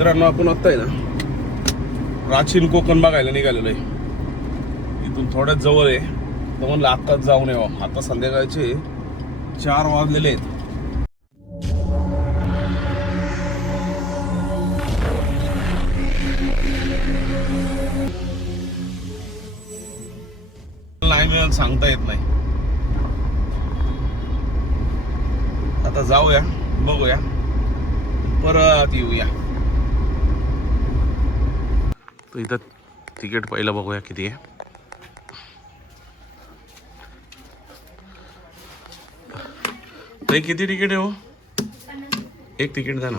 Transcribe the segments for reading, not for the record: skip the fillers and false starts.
मित्रांनो, आपण आत्ता आहे ना प्राचीन कोकण बघायला निघालेलो आहे. इथून थोड्याच जवळ आहे, तर म्हणलं आत्ताच जाऊन यावं. आता संध्याकाळचे 4 वाजलेले आहेत. नाही मिळेल सांगता येत नाही. आता जाऊया, बघूया, परत येऊया. तर इथं तिकीट पहिलं बघूया किती आहे. किती तिकीट आहे हो? एक तिकीट द्या ना.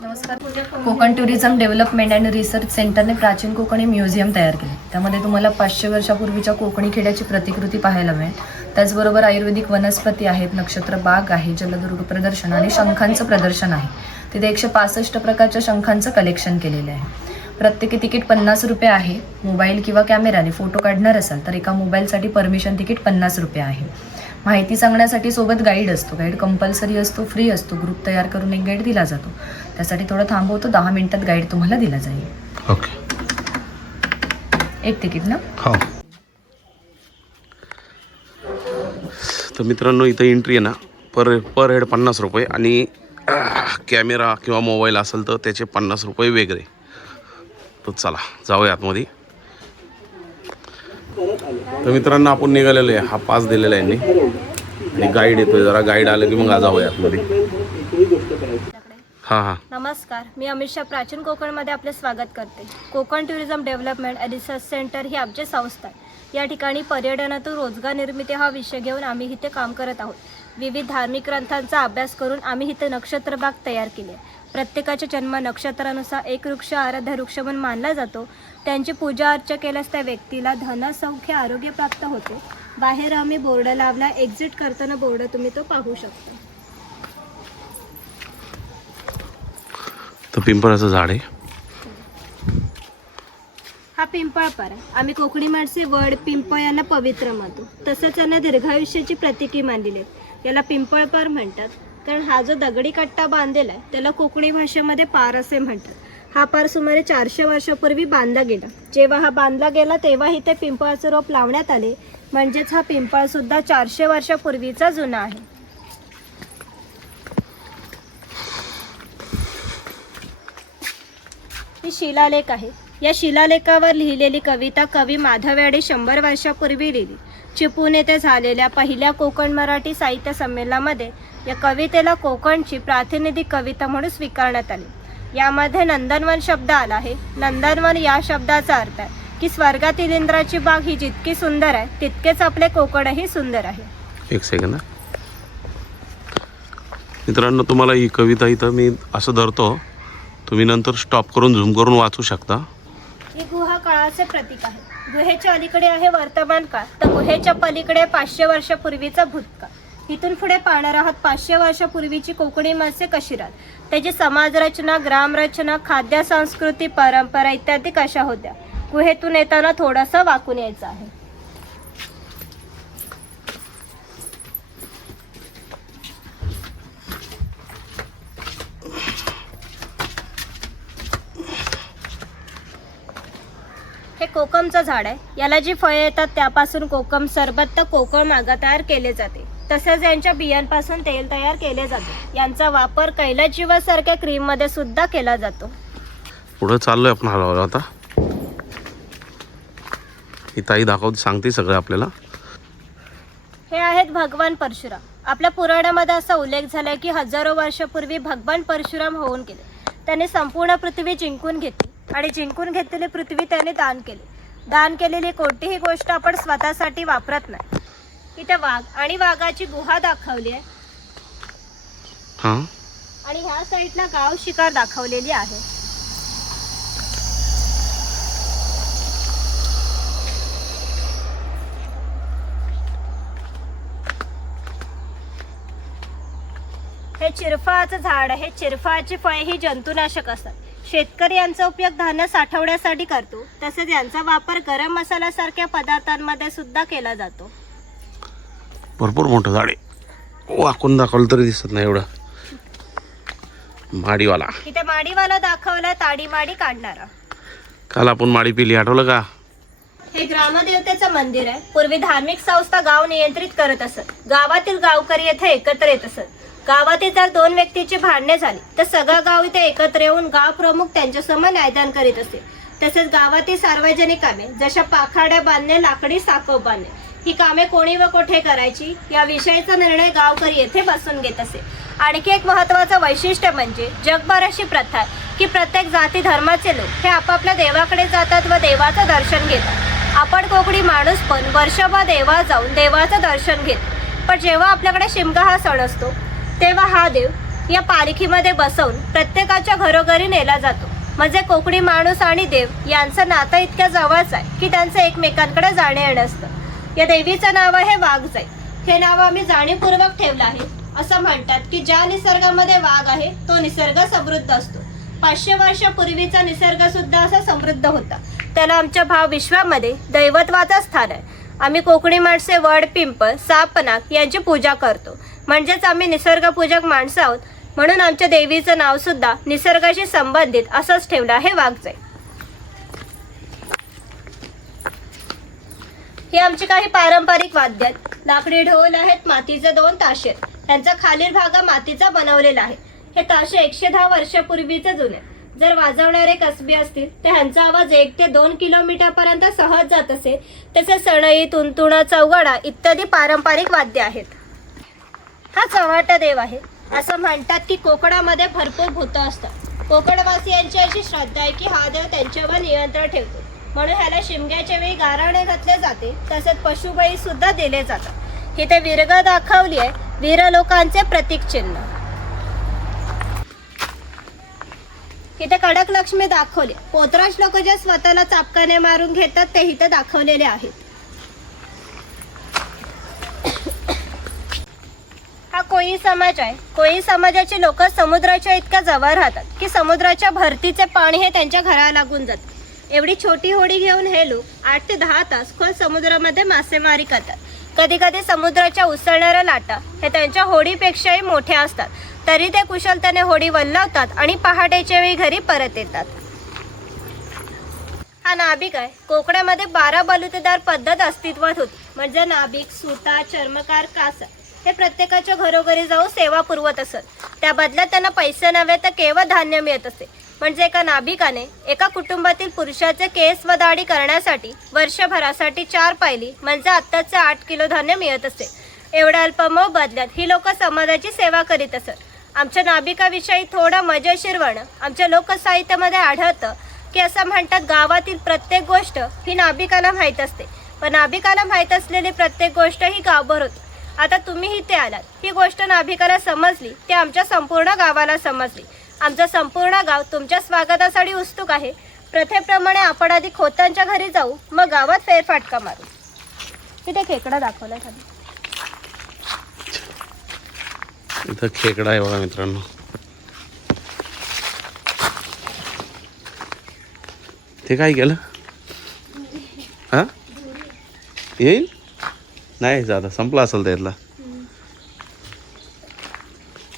नमस्कार. Konkan tourism development and research सेंटरने प्राचीन कोकणी म्युझियम तयार केले. त्यामध्ये तुम्हाला 500 वर्षापूर्वीच्या कोकणी खेड्याची प्रतिकृती पाहायला मिळेल. त्याचबरोबर आयुर्वेदिक वनस्पती आहेत, नक्षत्र बाग आहे, जलदुर्ग प्रदर्शन आणि शंखांचं प्रदर्शन आहे. तिथे 165 प्रकारच्या शंखांचं कलेक्शन केलेलं आहे. प्रत्येकी तिकीट 50 रुपये आहे. मोबाईल किंवा कॅमेराने फोटो काढणार असाल तर एका मोबाईलसाठी परमिशन तिकीट 50 रुपये आहे. माहिती सांगण्यासाठी सोबत गाईड असतो. गाईड कंपल्सरी असतो, फ्री असतो. ग्रुप तयार करून एक गाईड दिला जातो. त्यासाठी थोडं थांबवतो. 10 मिनिटात गाईड तुम्हाला दिला जाईल. ओके. एक तिकीट ना? हो. तर मित्रांनो, इथं एंट्री आहे ना पर हेड 50 रुपये आणि कॅमेरा किंवा मोबाईल असेल तर त्याचे 50 रुपये वेगळे. तर चला जाऊया आतमध्ये. तर मित्रांनो, आपण निघालेलो आहे. हा पास दिलेला आहे यांनी आणि गाईड येतोय. जरा गाईड आलं की मग जाऊया आतमध्ये. हां. नमस्कार, मी अमिषा प्राचीन कोकणमध्ये आपले स्वागत करते. Konkan tourism development and research centre ही आमची संस्था आहे. या ठिकाणी पर्यटनातून रोजगार निर्मिती हा विषय घेऊन आम्ही इथे काम करत आहोत. विविध धार्मिक ग्रंथांचा अभ्यास करून आम्ही इथे नक्षत्रबाग तयार केली आहे. प्रत्येकाच्या जन्म नक्षत्रानुसार एक वृक्ष आराध्य वृक्ष म्हणून मानला जातो. त्यांची पूजा अर्चा केल्यास त्या व्यक्तीला धन, सौख्य, आरोग्य प्राप्त होते. बाहेर आम्ही बोर्ड लावला. एक्झिट करताना बोर्ड तुम्ही तो पाहू शकता. तर पिंपळाचं झाड आहे. हा पिंपळपर आहे. आम्ही कोकणी माणसे वड, पिंपळ यांना पवित्र मानतो. तसंच यांना दीर्घायुष्याची प्रतीकी मानलेली आहे. याला पिंपळपर म्हणतात कारण हा जो दगडी कट्टा बांधलेला आहे त्याला कोकणी भाषेमध्ये पार असे म्हणतात. हा पार सुमारे 400 वर्षापूर्वी बांधला गेला. जेव्हा हा बांधला गेला तेव्हा इथे पिंपळाचे रोप लावण्यात आले. म्हणजेच हा पिंपळ सुद्धा 400 वर्षापूर्वीचा जुना आहे. ही शिलालेख आहे. या शिलालेखावर लिहिलेली कविता कवी माधव याडे 100 वर्षापूर्वी लिहिली. चिपळूण येथे झालेल्या पहिल्या कोकण मराठी साहित्य संमेलनामध्ये या कवितेला कोकणची प्रातिनिधिक कविता म्हणून स्वीकारण्यात आली. यामध्ये नंदनवन शब्द आला आहे. नंदनवन या शब्दाचा अर्थ आहे की स्वर्गातील इंद्राची बाग ही जितकी सुंदर आहे तितकेच आपले कोकणही सुंदर आहे. एक सेकंद. मित्रांनो, तुम्हाला ही कविता इथं मी असं धरतो, तुम्ही नंतर स्टॉप करून झूम करून वाचू शकता. ही गुहा काळाचे प्रतीक आहे. गुहेच्या अलीकडे आहे वर्तमान काळ, तर गुहेच्या पलीकडे 500 वर्षापूर्वीचा भूतकाळ. इथून पुढे पाहणार आहात 500 वर्षापूर्वीची कोकणी माणसे कशी राहत, त्याची समाजरचना, ग्रामरचना, खाद्य संस्कृती, परंपरा इत्यादी कशा होत्या. गुहेतून येताना थोडंसं वाकून यायचं आहे. हे कोकमचं झाड आहे. याला जी फळे येतात त्यापासून कोकम सरबत, कोकम मागा तयार केले जाते. तसेच यांच्या बियांपासून तेल तयार केले जाते. यांचा वापर कैलाजीवासारख्या क्रीममध्ये सुद्धा केला जातो. पुढे चाललोय आपण हळूहळू. आता ही ताई दाखवते, सांगते सगळं आपल्याला. हे आहेत भगवान परशुराम. आपल्या पुराणामध्ये असा उल्लेख झालाय की हजारो वर्षापूर्वी भगवान परशुराम होऊन गेले. त्यांनी संपूर्ण पृथ्वी जिंकून घेतली आणि जिंकून घेतलेली पृथ्वी त्याने दान केली. दान केलेली कोणतीही गोष्ट आपण स्वतःसाठी वापरत नाही. इथे वाघ आणि वाघाची गुहा दाखवली आहे आणि ह्या साईडला गाव शिकार दाखवलेली आहे. हे चिरफळाचं झाड आहे. चिरफळाची फळे ही जंतुनाशक असतात. शेतकरी यांचा उपयोग धान्य साठवण्यासाठी करतो. तसेच यांचा वापर गरम मसाल्यासारख्या पदार्थांमध्ये सुद्धा केला जातो. भरपूर मोठं झाड आहे. वाकून दाखवलं तरी दिसत नाही एवढं. माडीवाला. इथे माडीवाला दाखवला, ताडी माडी काढणारा. काल आपण माडी पिली, आठवलं का? हे ग्रामदेवतेचं मंदिर आहे. पूर्वी धार्मिक संस्था गाव नियंत्रित करत असत. गावातील गावकरी येथे एकत्र येत असत. गावातील जर 2 व्यक्तीची भांडणे झाली तर सगळं गाव इथे एकत्र येऊन गाव प्रमुख त्यांच्यासमोर न्यायदान करीत असे. तसेच गावातील सार्वजनिक कामे जशा पाखाड्या बांधणे, लाकडी साकव बांधणे ही कामे कोणी व कोठे करायची याविषयीचा निर्णय गावकरी येथे बसून घेत असे. आणखी एक महत्त्वाचं वैशिष्ट्य म्हणजे जगभर अशी प्रथा आहे की प्रत्येक जाती धर्माचे लोक हे आपापल्या देवाकडे जातात व देवाचं दर्शन घेतात. आपण कोकणी माणूस पण वर्षभर देवात जाऊन देवाचं दर्शन घेतो. पण जेव्हा आपल्याकडे शिमगा हा सण असतो तेव्हा हा देव या पालखीमध्ये बसवून प्रत्येकाच्या घरोघरी नेला जातो. म्हणजे कोकणी माणूस आणि देव यांचं नातं इतक्या जवळच आहे की त्यांचं एकमेकांकडे जाणे येणं असतं. या देवीचं नाव आहे वाघजाई. हे नाव आम्ही जाणीवपूर्वक ठेवलं आहे. असं म्हणतात की ज्या निसर्गामध्ये वाघ आहे तो निसर्ग समृद्ध असतो. 500 वर्षापूर्वीचा निसर्ग सुद्धा असा समृद्ध होता. त्याला आमच्या भाव विश्वामध्ये दैवत्वाचं स्थान आहे. आम्ही कोकणी माणसे वड, पिंपळ, साप, नाग यांची पूजा करतो. म्हणजेच आम्ही निसर्गपूजक माणसं आहोत. म्हणून आमच्या देवीचं नाव सुद्धा निसर्गाशी संबंधित असंच ठेवलं आहे, वाघजाई. ही आमची काही पारंपरिक वाद्य आहेत. लाकडी ढोल आहेत, मातीचे 2 ताशे आहेत. त्यांचा खालील भाग मातीचा बनवलेला आहे. हे ताशे 110 वर्षापूर्वीचे जुने. जर वाजवणारे कसबी असतील तर ह्यांचा आवाज 1 ते 2 किलोमीटरपर्यंत सहज जात असे. तसेच सणई, तुंतुणा, चौघडा इत्यादी पारंपरिक वाद्य आहेत. हा चव्हाटा देव आहे. असं म्हणतात की कोकणामध्ये भरपूर भूतं असतात. कोकणवासियांची अशी श्रद्धा आहे की हा देव त्यांच्यावर नियंत्रण ठेवतो. म्हणून ह्याला शिमग्याच्या वेळी गाराणे घातले जाते. तसेच पशुबळी सुद्धा दिले जातात. इथे विरगा दाखवली आहे, वीर लोकांचे प्रतीक चिन्ह. इथे कडक लक्ष्मी दाखवली. पोतराज लोक जे स्वतःला चापकाने मारून घेतात ते इथे दाखवलेले आहेत. हा कोळी समाज आहे. कोळी समाजाची लोक समुद्राच्या इतक्या जवळ राहतात की समुद्राच्या भरतीचे पाणी हे त्यांच्या घराला लागून जातं. एवढी छोटी होडी घेऊन हे लोक 8 ते 10 तास खोल समुद्रामध्ये मासेमारी करतात. कधी कधी समुद्राच्या उसळणाऱ्या लाटा हे त्यांच्या होडीपेक्षाही मोठ्या असतात. तरी ते कुशलतेने होडी वल्लावतात आणि पहाटेच्या वेळी घरी परत येतात. हा नाभिक आहे. कोकणामध्ये 12 बलुतेदार पद्धत अस्तित्वात होती. म्हणजे नाभिक, सुता, चर्मकार, कासा हे प्रत्येकाच्या घरोघरी जाऊन सेवा पुरवत असत. त्या बदल्यात त्यांना पैसे नव्हे तर केवळ धान्य मिळत असे. म्हणजे एका नाभिकाने एका कुटुंबातील पुरुषाचे केस व दाढी करण्यासाठी वर्षभरासाठी 4 पायली म्हणजे आत्ताचे 8 किलो धान्य मिळत असे. एवढ्या अल्पमोल बदल्यात ही लोक समाजाची सेवा करीत असत. आमच्या नाभिकाविषयी थोडं मजेशीर वर्णन आमच्या लोकसाहित्यामध्ये आढळतं की असं म्हणतात गावातील प्रत्येक गोष्ट ही नाभिकाला माहीत असते. पण नाभिकाला माहीत असलेली प्रत्येक गोष्ट ही गावभर होती. आता तुम्ही इथे आलात, ही गोष्ट नाभिकाला समजली ती आमच्या संपूर्ण गावाला समजली. आमचं संपूर्ण गाव तुमच्या स्वागतासाठी उत्सुक आहे. प्रथेप्रमाणे आपण आधी खोतांच्या घरी जाऊ, मग गावात फेरफाटका मारू. इथे खेकडा दाखवला खाली. इथं खेकडा आहे बघा मित्रांनो. ते काय केलं? हा येईल नाही जाता संपला असेल त्यातला.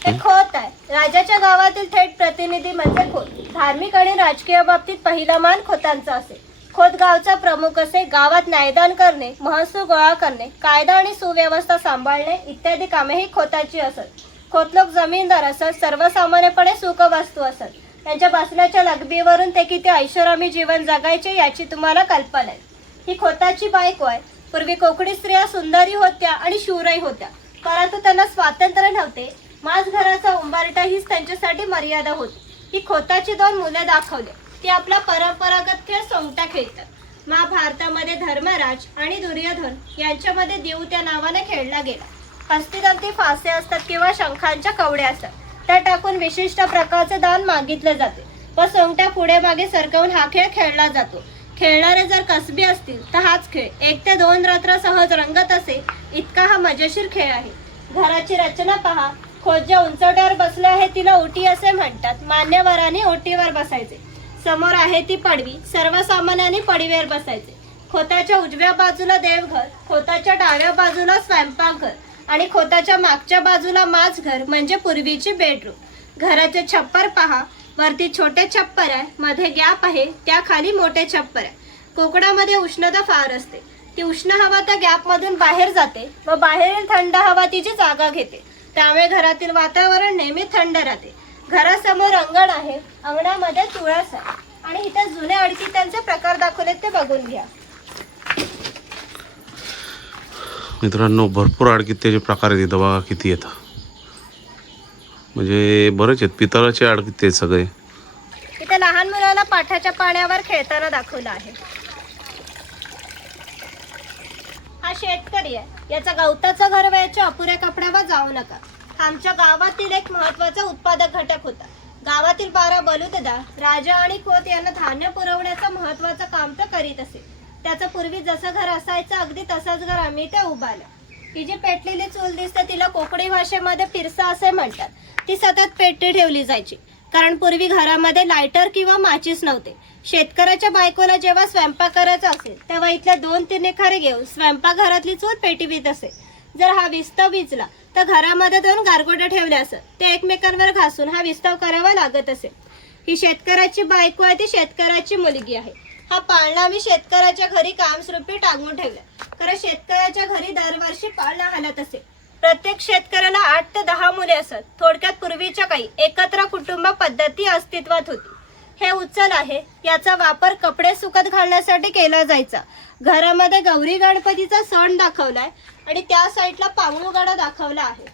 हे खोत आहे. राजाच्या गावातील थेट प्रतिनिधी म्हणजे खोत. धार्मिक आणि राजकीय बाबतीत पहिला मान खोतांचा असे. खोत गावचा प्रमुख असे. गावात न्यायदान करणे, महसूल गोळा करणे, कायदा आणि सुव्यवस्था सांभाळणे इत्यादी कामे ही खोताची असत. खोत लोक जमीनदार असत. सर्वसामान्यपणे सुखवस्तू असत. त्यांच्या बसण्याच्या लग्बीवरून ते किती ऐषारामी जीवन जगायचे याची तुम्हाला कल्पना आहे. ही खोताची बायको आहे. पूर्वी कोकणी स्त्रिया सुंदरी होत्या आणि शूरही होत्या, परंतु त्यांना स्वातंत्र्य नव्हते. माझ घराचा उंबारटा हीच त्यांच्यासाठी मर्यादा होती. ही खोताची 2 मुले दाखवली. ती आपला परंपरागत खेळ सोंगटा खेळतात. महाभारतामध्ये धर्मराज आणि दुर्योधन यांच्यामध्ये देव त्या नावाने खेळला गेला. हस्तिदंती फासे असतात किंवा शंखांच्या कवड्या असतात. त्या टाकून विशिष्ट प्रकारचे दान मागितले जाते व सोंगट्या पुढे मागे सरकवून हा खेळ खेळला जातो. खेळणारे जर कसबी असतील तर हाच खेळ 1 ते 2 रात्र सहज रंगत असे इतका हा मजेशीर खेळ आहे. घराची रचना पहा. खोत ज्या उंचवट्यावर बसले आहे तिला ओटी असे म्हणतात. मान्यवरांनी ओटीवर बसायचे. समोर आहे ती पडवी. सर्वसामान्यांनी पडवीवर बसायचे. खोताच्या उजव्या बाजूला देवघर, खोताच्या डाव्या बाजूला स्वयंपाकघर आणि खोताच्या मागच्या बाजूला माझघर म्हणजे पूर्वीची बेडरूम. घराचे छप्पर पहा, वरती छोटे छप्पर आहे, मध्ये गॅप आहे, त्या खाली मोठे छप्पर आहे. कोकणामध्ये उष्णता फार असते. ती उष्ण हवा त्या गॅपमधून बाहेर जाते व बाहेरील थंड हवा तिची जागा घेते. त्यामुळे घरातील वातावरण नेहमी थंड राहते. घरासमोर अंगण आहे, अंगणामध्ये तुळस आहे आणि इथे जुने अडकित्यांचे प्रकार दाखवलेत ते बघून घ्या. मित्रांनो, भरपूर अडकित्त्याचे प्रकार आहेत इथं. बघा किती येतं, म्हणजे बरेच आहेत. पितळाचे अडकित्ते आहेत सगळे. इथे लहान मुलाला पाठाच्या पाण्यावर खेळताना दाखवलं आहे. हा शेतकरी आहे. याचा गवताचं घर व्हायच्या अपुऱ्या कपड्यावर जाऊ नका. आमच्या गावातील एक महत्वाचा उत्पादक घटक होता. गावातील 12 बलुतेदार, राजा आणि खोत यांना धान्य पुरवण्याचं महत्वाचं काम तर करीत असे. त्याचं पूर्वी जसं घर असायचं अगदी तसंच घर आम्ही ते उभारलं. ही जी पेटलेली चूल दिसते तिला कोकणी भाषेमध्ये पिरसा असे म्हणतात. ती सतत पेटती ठेवली जायची, कारण पूर्वी घरामध्ये लायटर किंवा माचीस नव्हते. शेतकऱ्याच्या बायकोला जेव्हा स्वयंपाक करायचा असेल तेव्हा इथल्या 2-3 निखारे घेऊन स्वयंपाकघरातली चूल पेटवीत असे. जर हा विस्तव विजला तर घरामध्ये 2 गारगोटे ठेवले असत, ते एकमेकांवर घासून हा विस्तव करावा लागत असे. ही शेतकऱ्याची बायको आहे, ती शेतकऱ्याची मुलगी आहे. हा पाळणा आम्ही शेतकऱ्याच्या घरी कायमस्वरूपी टांगून ठेवला, कारण शेतकऱ्याच्या घरी दरवर्षी पाळणा हलत असे. प्रत्येक शेतकऱ्याला 8 ते 10 मुले असत. थोडक्यात पूर्वीच्या काही एकत्र कुटुंब पद्धती अस्तित्वात होती. हे उचल आहे, याचा वापर कपडे सुकत घालण्यासाठी केला जायचा. घरामध्ये गौरी गणपतीचा सण दाखवलाय आणि त्या साईडला पांगळूगाडा दाखवला आहे.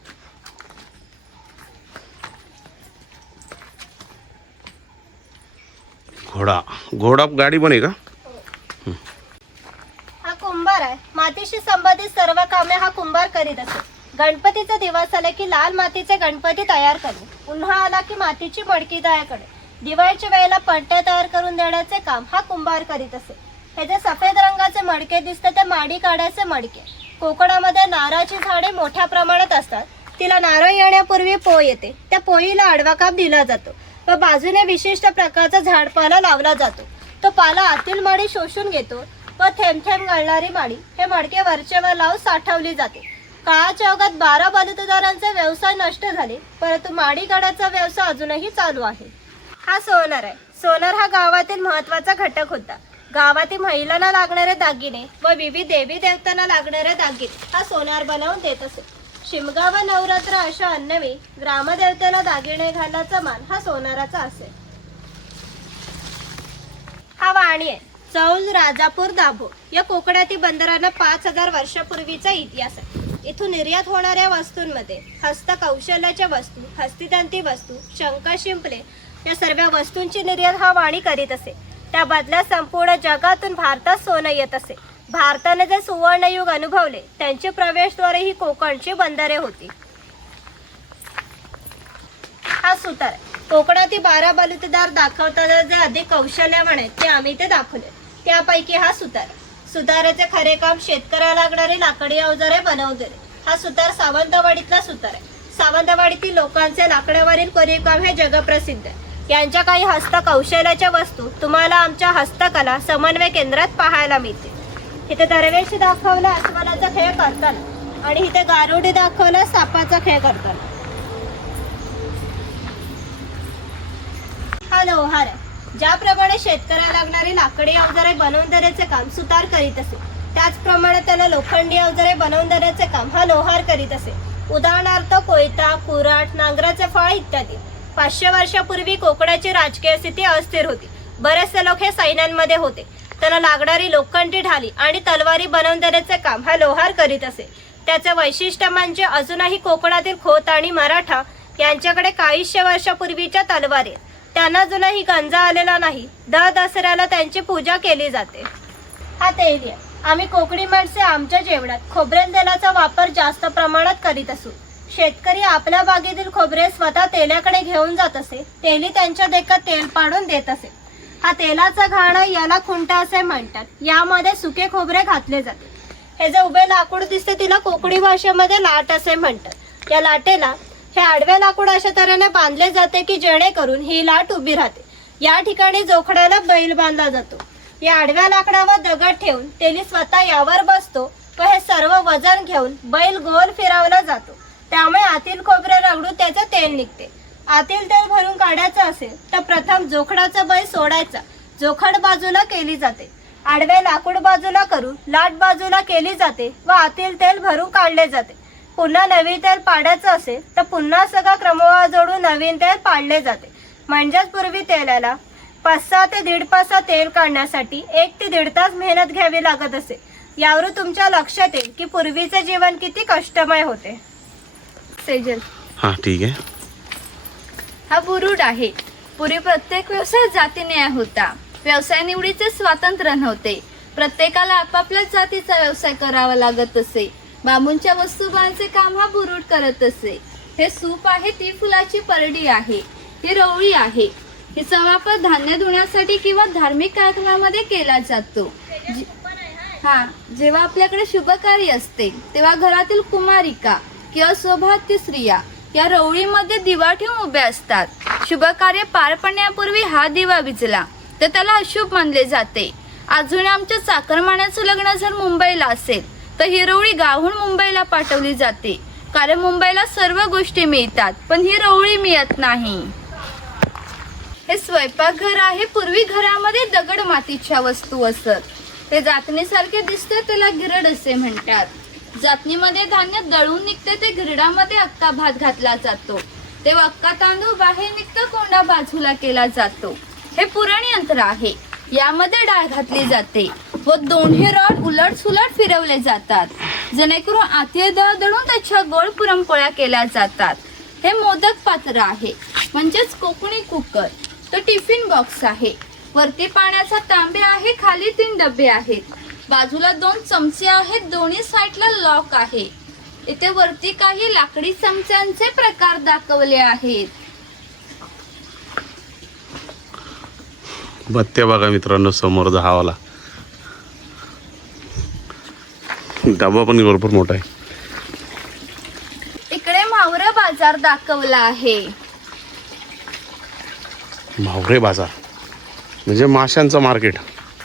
घोडा गाडी पण आहे का? हा कुंभार आहे. मातीशी संबंधित सर्व कामे हा कुंभार करीत असे. गणपतीचा दिवस आला की लाल मातीचे गणपती तयार करणे, उन्हाळा आला की मातीची मडकी तयार करणे, दिवाळीच्या वेळेला पट्ट्या तयार करून देण्याचे काम हा कुंभार करीत असे. हे जे सफेद रंगाचे मडके दिसते ते माडी काढायचे मडके. कोकणामध्ये नारळाची झाडे मोठ्या प्रमाणात असतात. तिला नारळ येण्यापूर्वी पोळ येते. त्या पोळीला आडवा काप दिला जातो व बाजूने विशिष्ट प्रकारचा झाडपाला लावला जातो. तो पाला आतील माडी शोषून घेतो व थेंब थेंब गळणारी माडी हे मडके वरचेवर लावून साठवली जाते. काळाच्या ओघात 12 बलुतेदारांचे व्यवसाय नष्ट झाले, परंतु माडी काढायचा व्यवसाय अजूनही चालू आहे. हा सोनार आहे. सोनार हा गावातील महत्वाचा घटक होता. गावातील महिलांना लागणारे दागिने व विविध देवी देवतांना लागणारे दागिने हा सोनार बनवून देत असे. शिमगा व नवरात्र अशा अन्नवी ग्रामदेवतेला दागिने घालण्याचा मान हा सोनाराचा असे. हा वाणी आहे. चौल, राजापूर, दाभोळ या कोकणातील बंदरांना 5000 वर्षापूर्वीचा इतिहास आहे. इथून निर्यात होणाऱ्या वस्तूंमध्ये हस्तकौशल्याच्या वस्तू, हस्तितंती वस्तू, शंख शिंपले या सर्व वस्तूंची निर्यात हा वाणी करीत असे. त्या बदल्यात संपूर्ण जगातून भारतात सोनं येत असे. भारताने जे सुवर्णयुग अनुभवले त्यांचे प्रवेशद्वारे ही कोकणची बंदरे होती. हा सुतार. कोकणातील 12 बलुतेदार दाखवताना जे अधिक कौशल्य म्हणे ते आम्ही ते दाखवले. त्यापैकी हा सुतार. सुताराचे खरे काम शेतकऱ्याला लागणारी लाकडी अवजारे बनवून देणे. हा सुतार सावंतवाडीतला सुतार आहे. सावंतवाडीतील लोकांचे लाकडावरील कोरीव काम हे जगप्रसिद्ध आहे. यांच्या काही हस्तकौशल्याच्या वस्तू तुम्हाला आमच्या हस्तकला समन्वय केंद्रात पाहायला मिळते. इथे दरवेळी दाखवला अस्वलाचा खेळ करताना आणि इथे गारुडी दाखवला सापाचा खेळ करताना. हा लोहार आहे. ज्याप्रमाणे शेतकऱ्याला लागणारी लाकडी अवजारे बनवून देण्याचे काम सुतार करीत असे, त्याचप्रमाणे त्याला लोखंडी अवजारे बनवून देण्याचे काम हा लोहार करीत असे. उदाहरणार्थ कोयता, कुऱ्हाड, नांगराचे फळ इत्यादी. 500 वर्षापूर्वी कोकणाची राजकीय स्थिती अस्थिर होती. बरेचसे लोक हे सैन्यांमध्ये होते. त्यांना लागणारी लोखंडी ढाली आणि तलवारी बनवून देण्याचे काम हा लोहार करीत असे. त्याचे वैशिष्ट्य म्हणजे अजूनही कोकणातील खोत आणि मराठा यांच्याकडे काहीशे वर्षापूर्वीच्या तलवारी. त्यांना अजूनही गंजा आलेला नाही. दसऱ्याला त्यांची पूजा केली जाते. हा तेली आहे. आम्ही कोकणी माणसे आमच्या जेवणात खोबरेल तेलाचा वापर जास्त प्रमाणात करीत असू. शेतकरी आपल्या बागेतील खोबरे स्वतः तेलाकडे घेऊन जात असे. तेली त्यांच्या देखात तेल पाडून देत असे. हा तेलाचा घाणा याला खुंटा असे म्हणतात. यामध्ये सुके खोबरे घातले जाते. हे जे उभे लाकूड दिसते तिला कोकणी भाषेमध्ये लाट असे म्हणतात. या लाटेला हे आडवे लाकूड अशा तऱ्हेने बांधले जाते की जेणेकरून ही लाट उभी राहते. या ठिकाणी जोखडाला बैल बांधला जातो. या आडव्या लाकडावर दगड ठेवून तेली स्वतः यावर बसतो व हे सर्व वजन घेऊन बैल गोल फिरवला जातो. त्यामुळे आतील खोबरे रगडून त्याचे तेल निघते. आतील तेल भरून काढायचं असेल तर प्रथम जोखडाचा बै सोडायचा, जोखड बाजूला केली जाते. आडवे लाकूड बाजूला करून लाट बाजूला केली जाते व आतील तेल भरून काढले जाते. पुन्हा नवीन तेल पाडायचं असेल तर पुन्हा सगळा क्रमवार जोडून नवीन तेल पाडले जाते. म्हणजेच पूर्वी तेलाला 5-6 ते 1.5 तास तेल काढण्यासाठी 1 ते 1.5 तास मेहनत घ्यावी लागत असे. यावरून तुमच्या लक्षात येईल की पूर्वीचे जीवन किती कष्टमय होते. सेजल, हां ठीक आहे. हा बुरुड आहे. पूर्वी प्रत्येक व्यवसाय जातीने होता. व्यवसाय निवडीचे स्वातंत्र्य नव्हते. प्रत्येकाला आपापल्या जातीचा व्यवसाय करावा लागत असे. बांबूंच्या वस्तूबांचे काम हा बुरुड करत असे. हे सूप आहे, ती फुलाची परडी आहे. ही रवळी आहे. हिचा वापर धान्य धुण्यासाठी किंवा धार्मिक कार्यक्रमामध्ये केला जातो. जेव्हा आपल्याकडे शुभकार्य असते तेव्हा घरातील कुमारिका किंवा सौभाग्य स्त्रिया या रवळीमध्ये दिवा ठेवून उभ्या असतात. शुभकार्य पार पडण्यापूर्वी हा दिवा विझला तर त्याला अशुभ मानले जाते. अजून आमच्या चाकरमान्याचं लग्न जर मुंबईला असेल तर ही रवळी गावहून मुंबईला पाठवली जाते, कारण मुंबईला सर्व गोष्टी मिळतात पण ही रवळी मिळत नाही. हे स्वयंपाकघर आहे. पूर्वी घरामध्ये दगड मातीच्या वस्तू असत. ते जातनीसारखे दिसते, त्याला गिरड असे म्हणतात. जातनीमध्ये धान्य दळून निघते, ते गिरडामध्ये अक्का भात घातला जातो. तेव्हा अक्का तांदूळ बाहेर निघतं, कोंडा बाजूला केला जातो. हे पुरण यंत्र आहे. यामध्ये डाळ घातली जाते व दोन्ही रॉड उलट सुलट फिरवले जातात, जेणेकरून आतील डाळ दळून त्याच्या गोड पुरणपोळ्या केल्या जातात. हे मोदक पात्र आहे, म्हणजेच कोकणी कुकर. तो टिफिन बॉक्स आहे. वरती पाण्याचा तांबे आहे, खाली 3 डबे आहेत. बाजूला 2 चमचे आहेत, दोन्ही साईडला लॉक आहे. इथे वरती काही लाकडी चमच्यांचे प्रकार दाखवले आहेत. बत्त्या बघा मित्रांनो, समोर 10 वाला डबा पण भरपूर मोठा आहे. इकडे म्हावरे बाजार दाखवला आहे. म्हावरे बाजार म्हणजे माशांचं मार्केट.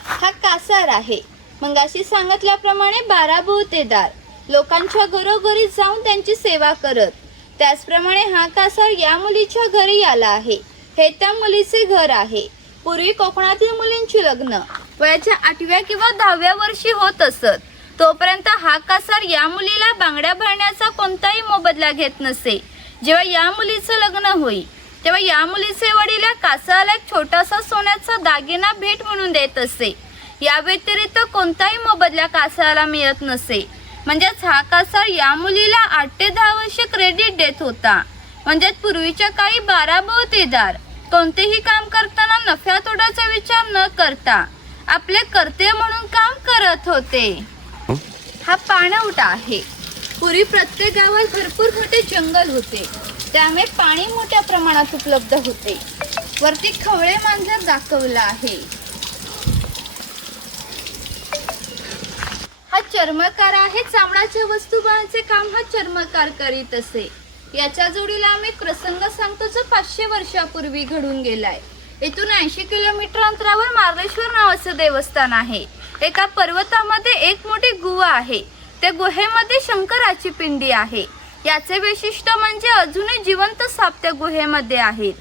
हा कासार आहे. मगाशी सांगितल्याप्रमाणे 12 बहुतेदार लोकांच्या घरोघरी जाऊन त्यांची सेवा करत. त्याचप्रमाणे हा कासार या मुलीच्या घरी आला आहे. हे त्या मुलीचे घर आहे. पूर्वी कोकणातील मुलींची लग्न वयाच्या 8व्या किंवा 10व्या वर्षी होत असत. तोपर्यंत हा कासार या मुलीला बांगड्या भरण्याचा कोणताही मोबदला घेत नसे. जेव्हा या मुलीचं लग्न होई तेव्हा या मुलीचे वडील या कासाराला एक छोटासा सोन्याचा दागिना भेट म्हणून देत असे. या व्यतिरिक्त कोणताही मोबदला कासाराला मिळत नसे. म्हणजेच हा कासार या मुलीला 8 ते 10 वर्ष क्रेडिट देत होता. म्हणजेच पूर्वीच्या काळी 12 बहुतेदार कोणतेही काम करताना नफ्या तोट्याचा विचार न करता आपले कर्तव्य म्हणून काम करत होते. हा पाणवठा आहे. पूर्वी प्रत्येक गावात भरपूर मोठे जंगल होते, त्यामुळे पाणी मोठ्या प्रमाणात उपलब्ध होते. वरती खवळे मांजर दाखवला आहे. हा चर्मकार आहे. चामड्याच्या वस्तू बनवण्याचे काम हा चर्मकार करीत असे. याच्या जोडीला आम्ही एक प्रसंग सांगतो जो 500 वर्षापूर्वी घडून गेलाय. इथून 80 किलोमीटर अंतरावर मार्लेश्वर नावाचं देवस्थान आहे. एका पर्वतामध्ये एक मोठी गुहा आहे. त्या गुहेमध्ये शंकराची पिंडी आहे. याचे वैशिष्ट्य म्हणजे अजूनही जिवंत साप त्या गुहेमध्ये आहेत.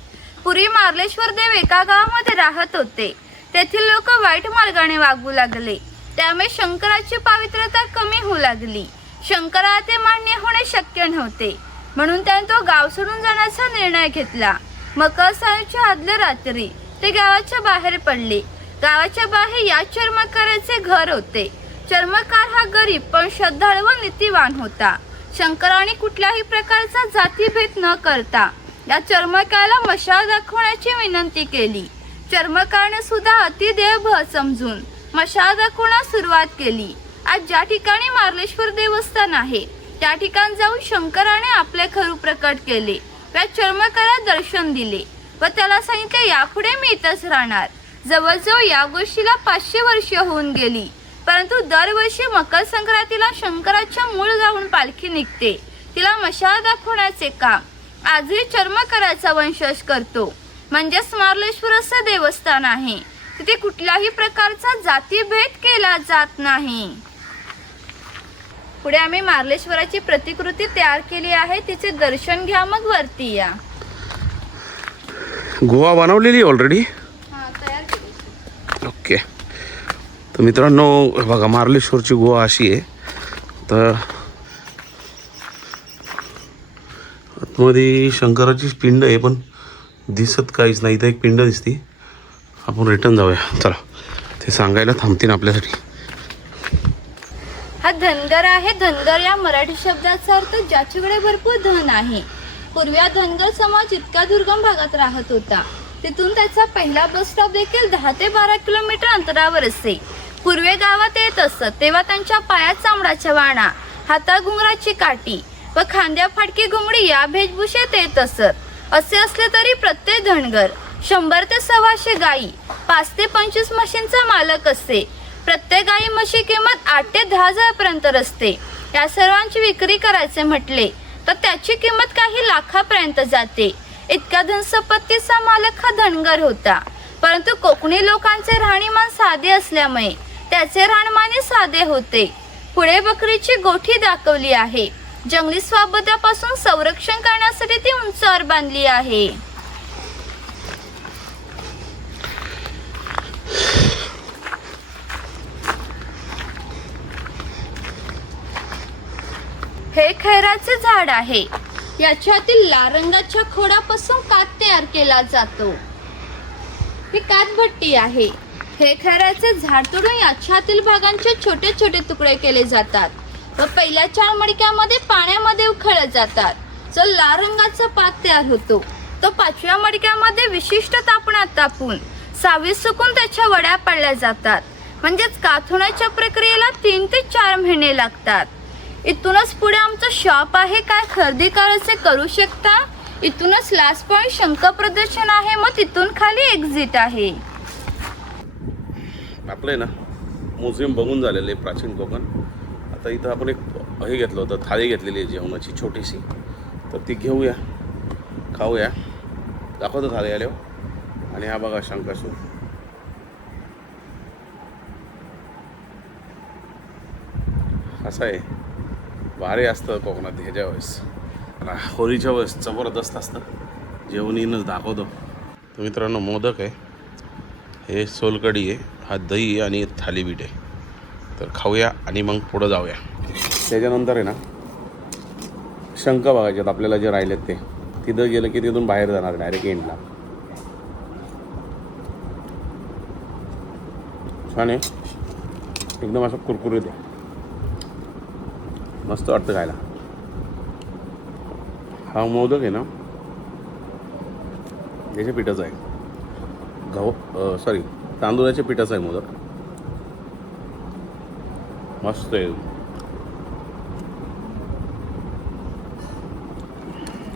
पूर्वी मार्लेश्वर देव एका गावामध्ये राहत होते. तेथील लोक वाईट मार्गाने वागू लागले, त्यामुळे शंकराची पवित्रता कमी होऊ लागली. शंकराला ते मान्य होणे शक्य नव्हते, म्हणून त्याने तो गाव सोडून जाण्याचा निर्णय घेतला. मकर संक्रांतीच्या आदल्या रात्री ते गावाच्या बाहेर पडले. गावाच्या बाहेर या चर्मकाराचे घर होते. चर्मकार हा गरीब पण श्रद्धाळू व नीतिवान होता. शंकराने कुठल्याही प्रकारचा जातीभेद न करता या चर्मकाराला मशाल दाखवण्याची विनंती केली. चर्मकारने सुद्धा अतिदेव समजून मशाल दाखवण्यास सुरुवात केली. आज ज्या ठिकाणी मार्लेश्वर देवस्थान आहे त्या ठिकाणी जाऊन शंकराने आपले खरू प्रकट केले. त्या चर्मकाराला दर्शन दिले व त्याला सांगितले यापुढे मी इथंच राहणार. जवळजवळ या गोष्टीला 500 वर्ष होऊन गेली, परंतु दरवर्षी मकर संक्रांतीला शंकराच्या मूळ गावून पालखी निघते. तिला मशाल दाखवण्याचे काम आजही चर्मकाराचा वंशज करतो. म्हणजेच मार्लेश्वर असं देवस्थान आहे. तिथे कुठल्याही प्रकारचा जातीभेद केला जात नाही. पुढे आम्ही मार्लेश्वराची प्रतिकृती तयार केली आहे, तिचे दर्शन घ्या मग वरती या. गोवा बनवलेली ऑलरेडी. हा तयार केली. ओके. तर मित्रांनो बघा मार्लेश्वरची गोवा अशी आहे. तर आतमध्ये शंकराची पिंड आहे पण दिसत काहीच नाही. इथं एक पिंड दिसती. आपण रिटर्न जाऊया चला. ते सांगायला थांबतील आपल्यासाठी. हा धनगर आहे. धनगर या मराठी शब्दाचा अर्थ ज्याच्याकडे भरपूर धन आहे. पूर्वी हा धनगर समाज इतका दुर्गम भागात राहत होता. तिथून त्याचा पहिला बस स्टॉप देखील 10 ते 12 किलोमीटर अंतरावर असे. पूर्वी गावात येत असत तेव्हा त्यांच्या पायात चामडाच्या वाणा, हातात घुंगराची काठी व खांद्या फाटकी घुंगडी या भेषभूषेत येत असत. असे असले तरी प्रत्येक धनगर 100 ते 125 गायी, 5 ते 25 म्हशींचा मालक असते. प्रत्येक गायी म्हशी किंमत 8 ते 10 हजारापर्यंत असते. या सर्वांची विक्री करायचे म्हटले तर त्याची किंमत काही लाखापर्यंत जाते. इतका धनसंपत्तीचा मालक हा धनगर होता. परंतु कोकणी लोकांचे राहणीमान साधे असल्यामुळे त्याचे राहणीमान साधे होते. पुढे बकरीची गोठी दाखवली आहे. जंगली स्वाबद्यापासून संरक्षण करण्यासाठी ती उंचावर बांधली आहे. हे खैराचे झाड आहे. याच्यातील लाल रंगाच्या खोडापासून कात तयार केला जातो. ही कातभट्टी आहे. हे खैराचे झाड तोडून याच्यातील भागांचे छोटे छोटे तुकडे केले जातात व पहिल्या 4 मडक्यामध्ये पाण्यामध्ये उकळले जातात. जो लाल रंगाचा पात तयार होतो तो 5व्या मडक्यामध्ये विशिष्ट तापणात तापून 6 सुकून त्याच्या वड्या पडल्या जातात. म्हणजेच कात होण्याच्या प्रक्रियेला 3 ते 4 महिने लागतात. इथूनच पुढे आमचं शॉप आहे. काय खरेदी करायचे करू शकता. इथूनच लास्ट पॉइंट शंकर प्रदर्शन आहे. मग तिथून खाली एक्झिट आहे. आपलं ना म्युझियम बघून झालेलं आहे प्राचीन कोकण. आता इथं आपण एक हे घेतलं होतं, थाळी घेतलेली आहे जेवणाची छोटीशी. तर ती घेऊया, खाऊया. दाखवतो थाळी आल्यावर. आणि हा बघा शंकासूर. असं आहे भारी असतं कोकणात ह्याच्या वेळेस. होळीच्या वेळेस जबरदस्त असतं जेवण. येणंच दाखवतो. तर मित्रांनो मोदक आहे, हे सोलकढी आहे, हा दही आहे आणि थालीपीठ आहे. तर खाऊया आणि मग पुढं जाऊया. त्याच्यानंतर आहे ना शंख बघायच्यात आपल्याला जे राहिलेत ते. तिथं गेलं की तिथून बाहेर जाणार डायरेक्ट एंडला. छान आहे एकदम, असं कुरकुरीत आहे, मस्त वाटतं खायला. हा मोदक आहे ना याच्या पिठाचा आहे. तांदूळाच्या पिठाचा आहे मोदक. मस्त आहे.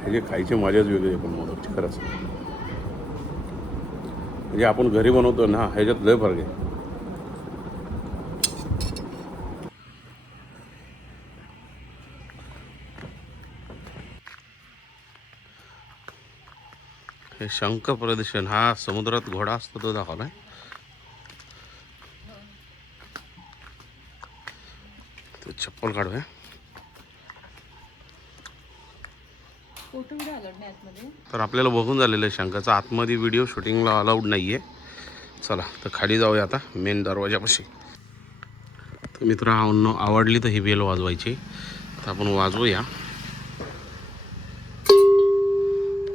ह्याची खायची मजाच वेगळी आहे पण मोदकची खरंच. म्हणजे आपण घरी बनवतो ना ह्याच्यात लय फरक आहे. हे शंख प्रदर्शन, हा समुद्रात घोडा असतो तो दाखवलाय. तो चप्पल काढूया. तर आपल्याला बघून झालेलं आहे शंखाचा. आतमध्ये व्हिडिओ शूटिंगला अलाउड नाही आहे. चला तर खाली जाऊया आता मेन दरवाजापाशी. तर मित्रांनो आवडली तर ही बेल वाजवायची. तर आपण वाजवूया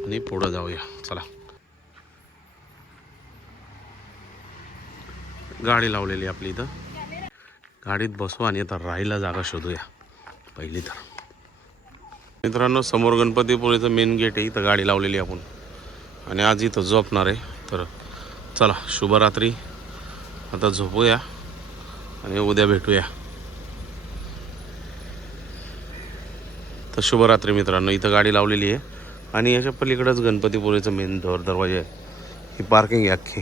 आणि पुढं जाऊया. चला. गाडी लावलेली आपली इथं. गाडीत बसू आणि आता राहायला जागा शोधूया पहिली. तर मित्रांनो समोर गणपतीपुळेचं मेन गेट आहे. इथं गाडी लावलेली आपण आणि आज इथं झोपणार आहे. तर चला शुभरात्री. आता झोपूया आणि उद्या भेटूया. तर शुभरात्री मित्रांनो. इथं गाडी लावलेली आहे आणि याच्या पलीकडंच गणपतीपुळेचं मेन दरवाजा आहे. ही पार्किंग आहे अख्खी.